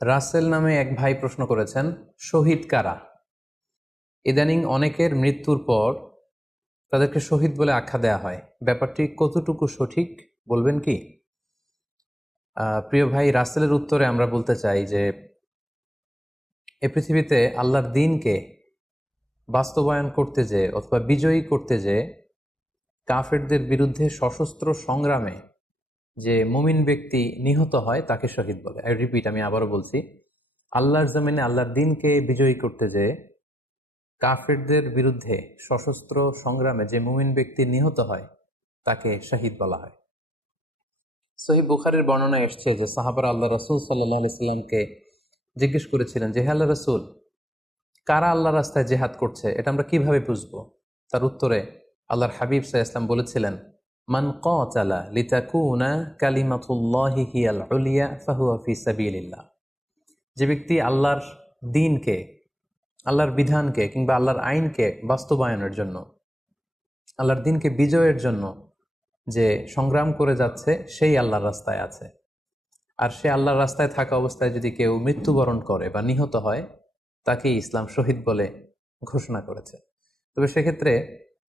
রাসেল নামে এক ভাই প্রশ্ন করেছেন, শহীদ কারা? ইদানিং অনেকের মৃত্যুর পর তাদেরকে শহীদ বলে আখ্যা দেয়া হয়। ব্যাপারটি কতটুকু সঠিক বলবেন কি? প্রিয় ভাই, রাসেলের উত্তরে আমরা বলতে চাই যে এ পৃথিবীতে আল্লাহর দ্বীনকে বাস্তবায়ন করতে যে অথবা বিজয়ী করতে যে কাফেরদের বিরুদ্ধে সশস্ত্র সংগ্রামে যে মুমিন ব্যক্তি নিহত হয় তাকে শহীদ বলে। আই রিপিট, আমি আবারও বলছি, আল্লাহর জমিনে আল্লাহর দ্বীনকে বিজয়ী করতে যে কাফেরদের বিরুদ্ধে সশস্ত্র সংগ্রামে যে মুমিন ব্যক্তি নিহত হয় তাকে শহীদ বলা হয়। সহিহ বুখারীর বর্ণনা এসছে যে সাহাবারা আল্লাহ রাসূল সাল্লাল্লাহু আলাইহি সাল্লামকে জিজ্ঞেস করেছিলেন যে, হে আল্লাহ রাসূল, কারা আল্লাহ রাস্তায় জেহাদ করছে এটা আমরা কিভাবে বুঝবো? তার উত্তরে আল্লাহর হাবিব সাল্লাল্লাহু আলাইহি সাল্লাম বলেছিলেন, মান কাতালা লিতাকুনা কালিমাতুল্লাহি হিয়াল উলিয়া ফাহুয়া ফি সাবিলিল্লাহ। যে ব্যক্তি আল্লাহর দ্বীনকে, আল্লাহর বিধানকে কিংবা আল্লাহর আইনকে বাস্তবায়নের জন্য, আল্লাহর দ্বীনকে বিজয়ের জন্য যে সংগ্রাম করে যাচ্ছে সেই আল্লাহর রাস্তায় আছে। আর সে আল্লাহর রাস্তায় থাকা অবস্থায় যদি কেউ মৃত্যুবরণ করে বা নিহত হয় তাকেই ইসলাম শহীদ বলে ঘোষণা করেছে। তবে সেক্ষেত্রে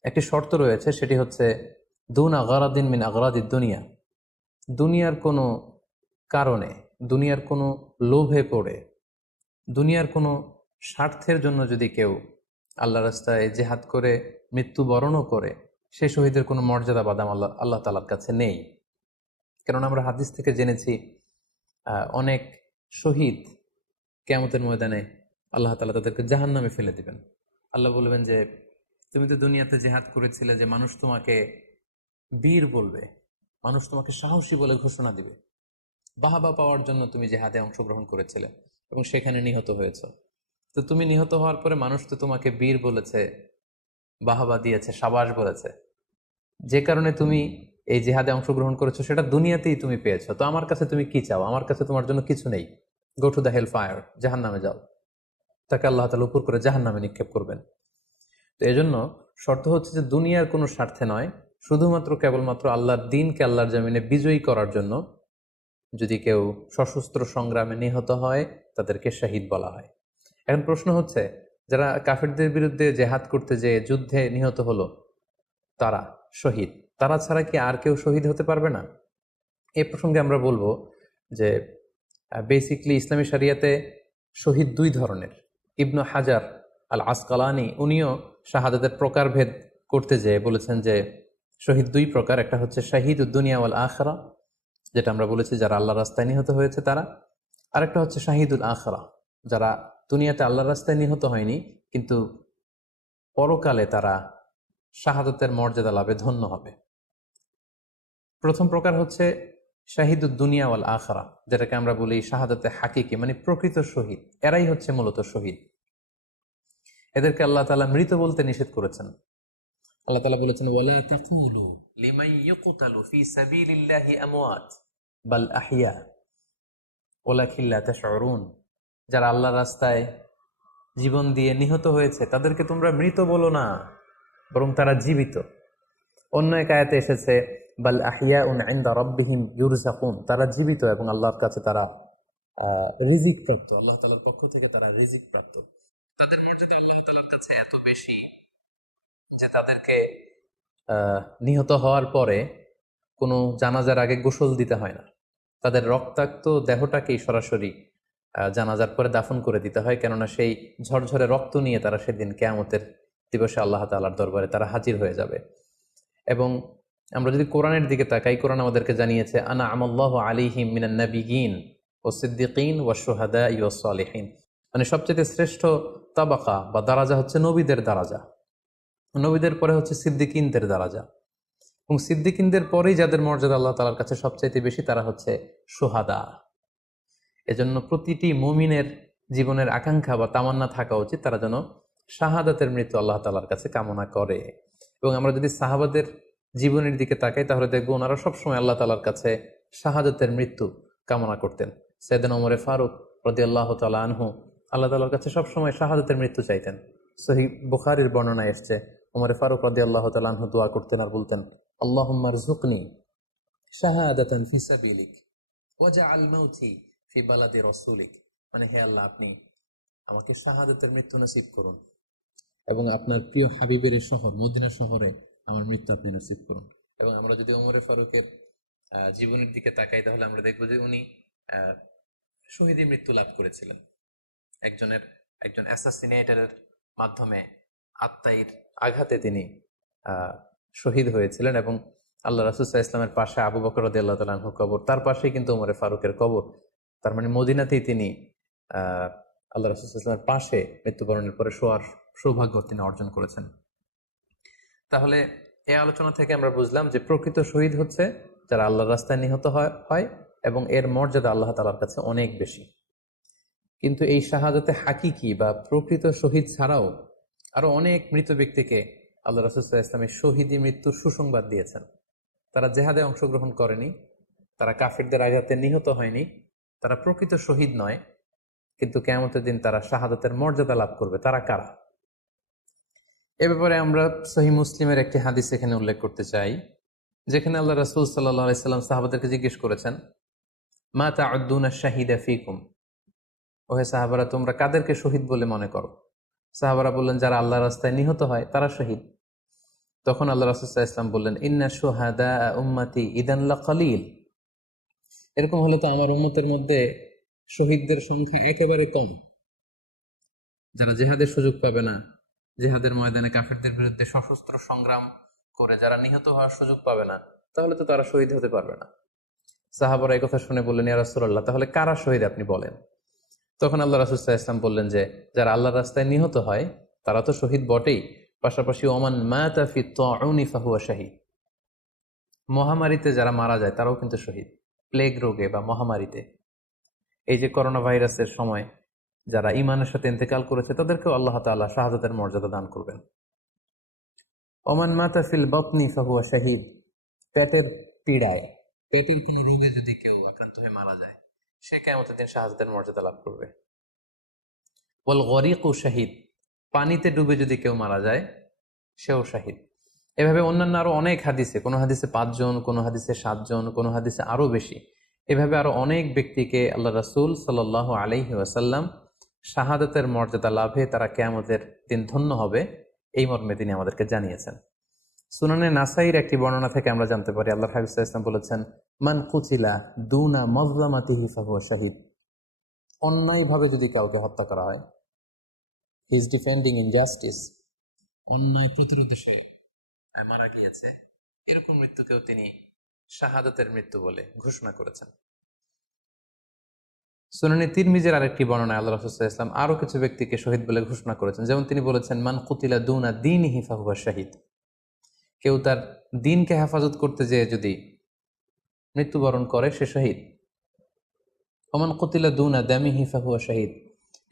একটি শর্ত রয়েছে, সেটি হচ্ছে দুন আগারাদিন মিন আগারাদিদ দুনিয়া। দুনিয়ার কোনো কারণে, দুনিয়ার কোনো লোভে পড়ে, দুনিয়ার কোনো স্বার্থের জন্য যদি কেউ আল্লাহ রাস্তায় জেহাদ করে মৃত্যুবরণও করে, সে শহীদের কোনো মর্যাদা বাদাম আল্লাহ তাআলার কাছে নেই। কারণ আমরা হাদিস থেকে জেনেছি অনেক শহীদ কিয়ামতের ময়দানে আল্লাহ তাআলা তাদেরকে জাহান্নামে ফেলে দিবেন। আল্লাহ বলবেন যে, তুমি তো দুনিয়াতে জেহাদ করেছিলে যে মানুষ তোমাকে বীর বলবে, মানুষ তোমাকে সাহসী বলে ঘোষণা দিবে, বাহাবা পাওয়ার জন্য তুমি জেহাদে অংশগ্রহণ করেছিলে এবং সেখানে নিহত হয়েছ। তো তুমি নিহত হওয়ার পরে মানুষ তো তোমাকে বীর বলেছে, বাহাবা দিয়েছে, সাবাস বলেছে, যে কারণে তুমি এই জেহাদে অংশগ্রহণ করেছো সেটা দুনিয়াতেই তুমি পেয়েছো। তো আমার কাছে তুমি কি চাও? আমার কাছে তোমার জন্য কিছু নেই। Go to the hell fire, জাহান নামে যাও। তাকে আল্লাহ তাআলা উপর করে জাহান নামে নিক্ষেপ করবেন। তো এজন্য শর্ত হচ্ছে যে দুনিয়ার কোনো স্বার্থে নয়, শুধুমাত্র কেবলমাত্র আল্লাহর দ্বীনকে আল্লাহর জমিনে বিজয়ী করার জন্য যদি কেউ সশস্ত্র সংগ্রামে নিহত হয় তাদেরকে শহীদ বলা হয়। এখন প্রশ্ন হচ্ছে, যারা কাফেরদের বিরুদ্ধে জেহাদ করতে যে যুদ্ধে নিহত হলো তারা শহীদ, তারা ছাড়া কি আর কেউ শহীদ হতে পারবে না? এই প্রসঙ্গে আমরা বলবো যে বেসিকলি ইসলামী শরিয়াতে শহীদ দুই ধরনের। ইবনু হাজার আল আসকালানি উনিও শাহাদাতের প্রকারভেদ করতে যেয়ে বলেছেন যে শহীদ দুই প্রকার। একটা হচ্ছে শাহিদ উদ্দুনিয়া ওয়াল আখরা, যেটা আমরা বলেছি যারা আল্লাহর রাস্তায় নিহত হয়েছে তারা। আরেকটা হচ্ছে শাহিদুল আখরা, যারা দুনিয়াতে আল্লাহর রাস্তায় নিহত হয়নি কিন্তু পরকালে তারা শাহাদাতের মর্যাদা লাভে ধন্য হবে। প্রথম প্রকার হচ্ছে শাহিদুদ দুনিয়া ওয়াল আখরা, যেটাকে আমরা বলি শাহাদাতে হাকিকি, মানে প্রকৃত শহীদ। এরাই হচ্ছে মূলত শহীদ। এদেরকে আল্লাহ তাআলা মৃত বলতে নিষেধ করেছেন। আল্লাহ তাআলা বলেছেন, ওয়ালা তাকুলু লিমান ইউকতালু ফি সাবিলিল্লাহি আমওয়াত বাল আহইয়া ওয়ালাকিন লা তাশউরুন। যারা আল্লাহর রাস্তায় জীবন দিয়ে নিহত হয়েছে তাদেরকে তোমরা মৃত বলো না, বরং তারা জীবিত। অন্য এক আয়াতে এসেছে, বাল আহিয়াউন ইনদা রাব্বিহিম ইউরযাকুন, তারা জীবিত এবং আল্লাহর কাছে তারা রিজিক প্রাপ্ত, আল্লাহ তাআলার পক্ষ থেকে তারা রিজিক প্রাপ্ত। তাদের মর্যাদা আল্লাহ তাআলার কাছে এত বেশি যে তাদেরকে নিহত হওয়ার পরে কোনো জানাজার আগে গোসল দিতে হয় না। তাদের রক্তাক্ত দেহটাকেই সরাসরি জানাজার পরে দাফন করে দিতে হয়, কেননা সেই ঝরঝরে রক্ত নিয়ে তারা সেদিন কিয়ামতের দিবসে আল্লাহ তাআলার দরবারে তারা হাজির হয়ে যাবে। এবং আমরা যদি কোরআনের দিকে তাকাই, কোরআন আমাদেরকে জানিয়েছে, আনা আমাল্লাহু আলাইহিম মিনান নাবিয়িন ওয়াস সিদ্দিকিন ওয়াশ শুহাদাই ওয়াস সালিহিন, মানে সবচেয়ে শ্রেষ্ঠ তাবাকা বা দারাজা হচ্ছে নবীদের দারাজা, নবীদের পরে হচ্ছে সিদ্দিকিনদের দারাজা, এবং সিদ্দিকিনদের পরেই যাদের মর্যাদা আল্লাহ তাআলার কাছে সবচাইতে বেশি তারা হচ্ছে শুহাদা। এজন্য প্রতিটি মুমিনের জীবনের আকাঙ্ক্ষা বা তামান্না থাকা উচিত তারা যেন শাহাদাতের মৃত্যু আল্লাহ তাআলার কাছে কামনা করে। এবং আমরা যদি সাহাবাদের জীবনের দিকে তাকাই তাহলে দেখবো ওনারা সবসময় আল্লাহ তাআলার কাছে শাহাদাতের মৃত্যু কামনা করতেন। সাইয়েদনা ওমর ফারুক রাদিয়াল্লাহু তাআলা আনহু আল্লাহ তাআলার কাছে সবসময় শাহাদাতের মৃত্যু চাইতেন। সহিহ বুখারীর বর্ণনা এসেছে, ওমর ফারুক রাদিয়াল্লাহু তাআলা আনহু দোয়া করতেন আর বলতেন, আল্লাহুম্মা রযুকনি শাহাদাতান ফি সাবিলিক ওয়াজআল মাউতি ফি বালাদি রাসূলিক। মানে হে আল্লাহ, আপনি আমাকে শাহাদাতের মৃত্যু নসিব করুন এবং আপনার প্রিয় হাবিবের এই শহর মদিনা শহরে আমার মৃত্যু আপনি নসিব করুন। এবং আমরা যদি ওমরে ফারুকের জীবনের দিকে তাকাই, তাহলে আমরা দেখবো যে উনি আহ, শহীদী মৃত্যু লাভ করেছিলেন। একজন অ্যাসাসিনেটরের মাধ্যমে আত্মাইর আঘাতে তিনি আহ, শহীদ হয়েছিলেন। এবং আল্লাহ রাসূল সাল্লাল্লাহু আলাইহি ইসলামের পাশে আবু বকর রাদিয়াল্লাহু তাআলা আনহু কবর, তার পাশেই কিন্তু ওমরে ফারুকের কবর। তার মানে মদিনাতেই তিনি আহ আল্লাহ রাসূল সাল্লাল্লাহু আলাইহি ইসলামের পাশে মৃত্যুবরণের পরে শোয়ার সৌভাগ্য তিনি অর্জন করেছেন। তাহলে এই আলোচনা থেকে আমরা বুঝলাম যে প্রকৃত শহীদ হচ্ছে যারা আল্লাহর রাস্তায় নিহত হয় এবং এর মর্যাদা আল্লাহ তাআলার কাছে অনেক বেশি। কিন্তু এই শাহাদাতে হাকিকি বা প্রকৃত শহীদ ছাড়াও আরো অনেক মৃত ব্যক্তিকে আল্লাহ রাসূল সাল্লাল্লাহু আলাইহি ওয়াসাল্লাম শহীদী মৃত্যুর সুসংবাদ দিয়েছেন। তারা জেহাদে অংশগ্রহণ করেনি, তারা কাফিরদের আঘাতে নিহত হয়নি, তারা প্রকৃত শহীদ নয়, কিন্তু কিয়ামতের দিন তারা শাহাদাতের মর্যাদা লাভ করবে। তারা কারা? এ ব্যাপারে আমরা সহিহ মুসলিমের একটি হাদিস এখানে উল্লেখ করতে চাই, যেখানে আল্লাহ রাসূল সাল্লাল্লাহু আলাইহি সাল্লাম সাহাবাদেরকে জিজ্ঞেস করেছেন, মা তাউদ্দুনা শাহিদা ফিকুম, ওহে সাহাবারা, তোমরা কাদেরকে শহীদ বলে মনে করো? সাহাবারা বললেন, যারা আল্লাহর রাস্তায় নিহত হয় তারা শহীদ। তখন আল্লাহ রাসূল সাল্লাল্লাহু আলাইহি সাল্লাম বললেন, ইন্না শুহাদা উম্মতি ইদান লাকালিল, এরকম হলে তো আমার উম্মতের মধ্যে শহীদদের সংখ্যা একেবারে কম। যারা জেহাদের সুযোগ পাবে না, জেহাদের ময়দানে কাফেরদের বিরুদ্ধে সশস্ত্র সংগ্রাম করে যারা নিহত হওয়ার সুযোগ পাবে না, তাহলে তো তারা শহীদ হতে পারবে না। সাহাবারা এই কথা শুনে বললেন, ইয়া রাসূলুল্লাহ, তাহলে কারা শহীদ আপনি বলেন। তখন আল্লাহ রাসূল সাল্লাল্লাহু আলাইহি ওয়াসাল্লাম বললেন যে যারা আল্লাহর রাস্তায় নিহত হয় তারা তো শহীদ বটেই, পাশাপাশি ওমান মাতা ফি তাউনি ফাহুয়া শাহীদ, মহামারীতে যারা মারা যায় তারাও কিন্তু শহীদ। প্লেগ রোগে বা মহামারীতে, এই যে করোনা ভাইরাসের সময় যারা ঈমানের সাথে ইন্তেকাল করেছে তাদেরকেও আল্লাহ তাআলা শাহাদাতের মর্যাদা দান করবেন। ওমান মাতা ফিল বাতনি ফাহুয়া শাহীদ, পেটের পীড়ায়, পেটের কোনো রোগে যদি কেউ আক্রান্ত হয়ে মারা যায়, সে কিয়ামতের দিন শাহাদাতের মর্যাদা লাভ করবে। ওয়াল গরিকু শাহীদ, পানিতে ডুবে যদি কেউ মারা যায় সেও শাহীদ। এভাবে অন্যান্য আরো অনেক হাদিসে, কোনো হাদিসে 5 জন, কোনো হাদিসে 7 জন, কোনো হাদিসে আরো বেশি, এভাবে আরো অনেক ব্যক্তিকে আল্লাহ রাসূল সাল্লাল্লাহু আলাইহি ওয়াসাল্লাম শাহাদাতের মর্যাদা লাভে তারা কিয়ামতের দিন ধন্য হবে এই মর্মে তিনি আমাদেরকে জানিয়েছেন। সুনানে নাসাইর একটি বর্ণনা থেকে আমরা জানতে পারি, আল্লাহর হাবিব সাল্লাল্লাহু আলাইহি ওয়াসাল্লাম বলেছেন, মান কুতিলা দুনা মাজলামাতিহি ফাহুয়া শাহীদ, অন্যায়ভাবে যদি কাউকে হত্যা করা হয়, হি ইজ ডিফেন্ডিং ইনজাস্টিস, অন্যায় প্রতিরোধে সে মারা গিয়েছে, এরকম মৃত্যুকেও তিনি শাহাদাতের মৃত্যু বলে ঘোষণা করেছেন। সুনানে তিরমিজির আরেকটি বর্ণনায় আল্লাহ রাসূল সাল্লাল্লাহু আলাইহি ওয়াসাল্লাম আরো কিছু ব্যক্তিকে শহীদ বলে ঘোষণা করেছেন। যেমন তিনি বলেছেন, মান কুতিলা দুনা দীনিহি ফাহুয়া শাহীদ, কেউ তার দিনকে হেফাজত করতে যেয়ে যদি মৃত্যুবরণ করে সে শহীদ। ওমান কুতিলা দুনা দামিহি ফাহুয়া শাহীদ,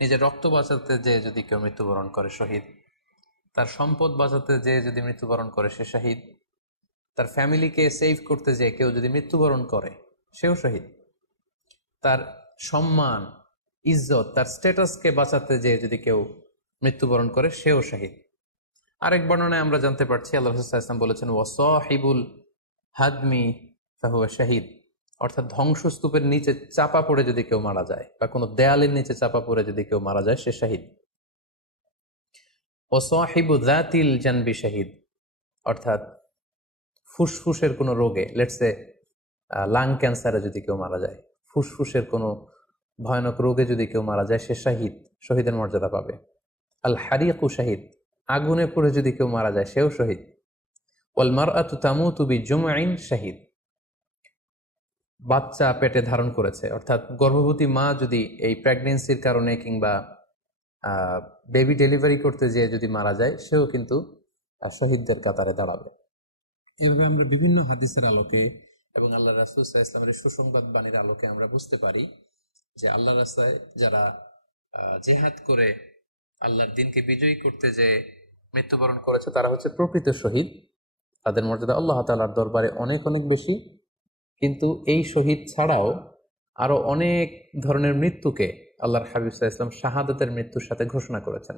নিজের রক্ত বাঁচাতে যেয়ে যদি কেউ মৃত্যুবরণ করে শহীদ। তার সম্পদ বাঁচাতে যেয়ে যদি মৃত্যুবরণ করে সে শহীদ। তার ফ্যামিলিকে সেভ করতে যেয়ে কেউ যদি মৃত্যুবরণ করে সেও শহীদ। তার সম্মান, ইজ্জত, তার স্ট্যাটাসকে বাঁচাতে যেয়ে যদি কেউ মৃত্যুবরণ করে সেও শহীদ। আরেক বর্ণনায় আমরা জানতে পারছি, আল্লাহ রাসূল সাল্লাল্লাহু আলাইহি ওয়াসাল্লাম বলেছেন, ওয়াসাহিবুল হাদমি ফাহুয়া শাহীদ, অর্থাৎ ধ্বংসস্তূপের নিচে চাপা পড়ে যদি কেউ মারা যায় বা কোনো দেয়ালের নিচে চাপা পড়ে যদি কেউ মারা যায় সে শহীদ। ওয়াসাহিবু যাতিল জানবি শাহীদ, অর্থাৎ ফুসফুসের কোনো রোগে, লেটসে লাং ক্যান্সারে যদি কেউ মারা যায়, ফুসফুসের কোনো ভয়ানক রোগে যদি কেউ মারা যায় সে শাহীদ, শহীদের মর্যাদা পাবে। আল হারিকু শাহীদ, আগুনে পুড়ে যদি কেউ মারা যায় সেও শহীদ। ওয়াল মারআতু তামুতু বিজুমইন শাহীদ, বাচ্চা পেটে ধারণ করেছে, অর্থাৎ গর্ভবতী মা যদি এই প্রেগনেন্সির কারণে কিংবা বেবি ডেলিভারি করতে যেয়ে যদি মারা যায় সেও কিন্তু শহীদদের কাতারে দাঁড়াবে। এভাবে আমরা বিভিন্ন হাদিসের আলোকে এবং আল্লাহ রাসূল সাল্লাল্লাহু আলাইহি ওয়াসাল্লামের সুসংবাদ বাণীর আলোকে আমরা বুঝতে পারি যে আল্লাহর রাস্তায় যারা জেহাদ করে আল্লাহর দ্বীনকে বিজয়ী করতে যে মৃত্যুবরণ করেছে তারা হচ্ছে প্রকৃত শহীদ। তাদের মর্যাদা আল্লাহ তাআলার দরবারে অনেক অনেক বেশি। কিন্তু এই শহীদ ছাড়াও আরো অনেক ধরনের মৃত্যুকে আল্লাহর হাবিব সাল্লাল্লাহু আলাইহি ওয়াসাল্লাম শাহাদাতের মৃত্যুর সাথে ঘোষণা করেছেন।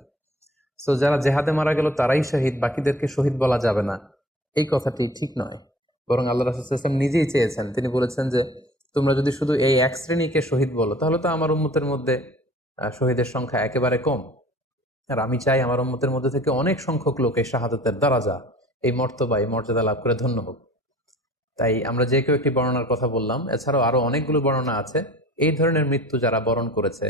সো যারা জেহাদে মারা গেল তারাই শহীদ, বাকিদেরকে শহীদ বলা যাবে না, এই কথাটি ঠিক নয়। বরং আল্লাহ রাসূল সাল্লাল্লাহু আলাইহি ওয়াসাল্লাম নিজেই চেয়েছেন, তিনি বলেছেন যে তোমরা যদি শুধু এই এক শ্রেণীকে শহীদ বলো তাহলে তো আমার উম্মতের মধ্যে শহীদের সংখ্যা একেবারে কম। আর আমি চাই আমার উম্মতের মধ্যে থেকে অনেক সংখ্যক লোক এই শাহাদাতের দারাজা, এই মর্তবা, এই মর্যাদা লাভ করে ধন্য হোক। তাই আমরা যে কেউ একটি বর্ণনার কথা বললাম, এছাড়াও আরো অনেকগুলো বর্ণনা আছে। এই ধরনের মৃত্যু যারা বরণ করেছে,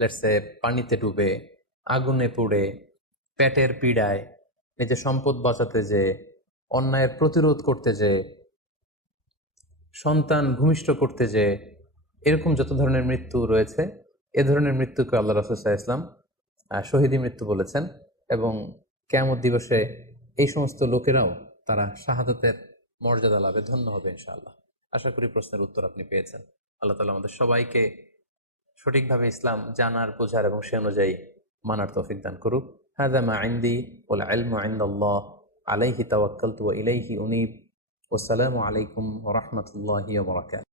লেটসে পানিতে ডুবে, আগুনে পুড়ে, পেটের পীড়ায়, নিজের সম্পদ বাঁচাতে যে, অন্যায়ের প্রতিরোধ করতে যে, সন্তান ভূমিষ্ঠ করতে যে, এরকম যত ধরনের মৃত্যু রয়েছে, এ ধরনের মৃত্যুকে আল্লাহ রাসূল সাল্লাল্লাহু আলাইহি ওয়াসাল্লাম শহীদী মৃত্যু বলেছেন। এবং কিয়ামত দিবসে এই সমস্ত লোকেরাও তারা শাহাদাতের মর্যাদা লাভে ধন্য হবে ইনশাআল্লাহ। আশা করি প্রশ্নের উত্তর আপনি পেয়েছেন। আল্লাহ তাআলা আমাদের সবাইকে সঠিকভাবে ইসলাম জানার, বোঝার এবং সে অনুযায়ী মানার তৌফিক দান করুক। হাযা মা ইনদি ওয়াল ইলমু ইনদাল্লাহ আলাইহি তাওয়াক্কালতু ওয়া ইলাইহি উনীব। ওয়াসসালামু আলাইকুম ওয়া রাহমাতুল্লাহি ওয়া বারাকাতুহু।